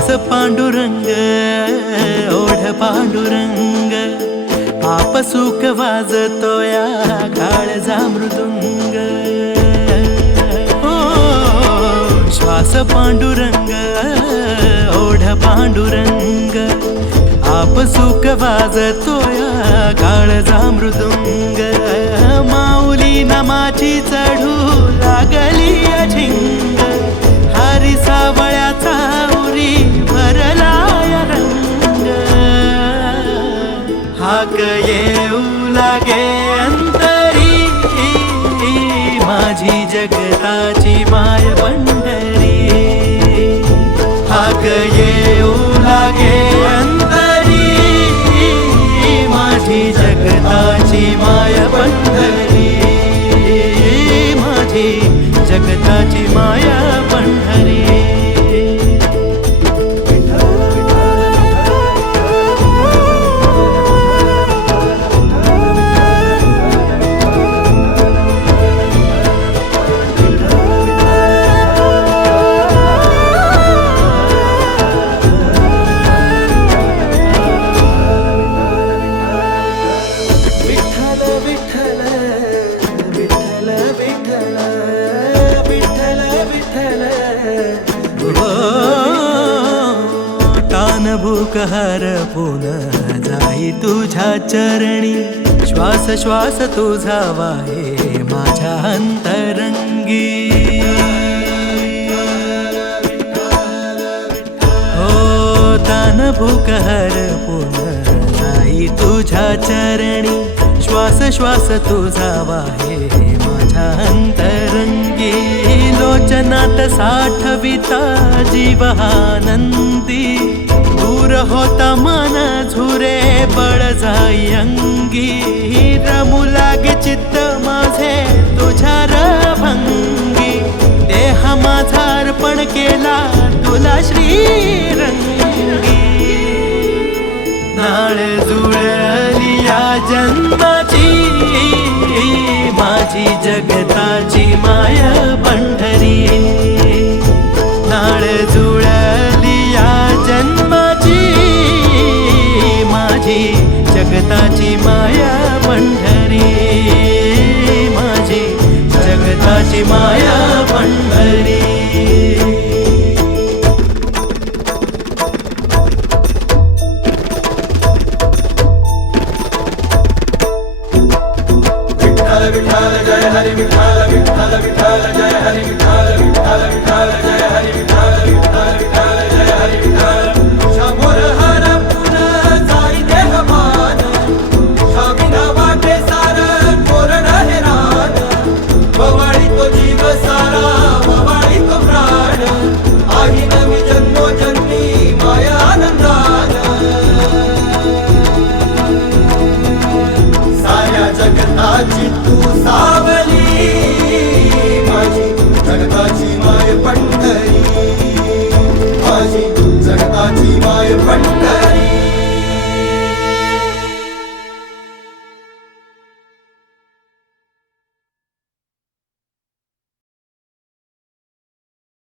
श्वास पांडुरंग ओढ पांडुरंग आपसुक वाजतो या काळजा मृदुंग श्वास पांडुरंग ओढ पांडुरंग आपसुक वाजतो या काळजा मृदुंग माऊली नामाची चढू लागली अझिंग हरी सावळ्याचा उरी भरला रंग हाक येऊ लागे अंतरी माझी जगताची माय पंढरी हाक येऊ लागे अंतरी माझी जगताची माय पंढरी माझी जगताची माया पंढरी भूक हरपून जाई तुझ्या चरणी श्वास श्वास तुझा वाहे माझ्या अंतरंगी हो तान भूक हरपून जाई तुझ्या चरणी श्वास श्वास तुझा वाहे माझ्या अंतरंगी लोचनात साठविता जीव आनंदी दूर होता मन झुरे बळ जाई अंगी रमू लागे चित्त माझे तुझ्या रभंगी देह माझा अर्पण केला तुला श्रीरंगी नाळ जुळली या जन्माची माझी जगताची माय पंढरी नाळ जुळली या जन्माची माझी जगताची माया पंढरी माझी जगताची माया पंढरी विठ्ठल जय हरी विठ्ठल विठ्ठल विठ्ठल जय हरी विठ्ठल विठ्ठल विठ्ठल जय हरी विठ्ठल विठ्ठल विठ्ठल जय हरी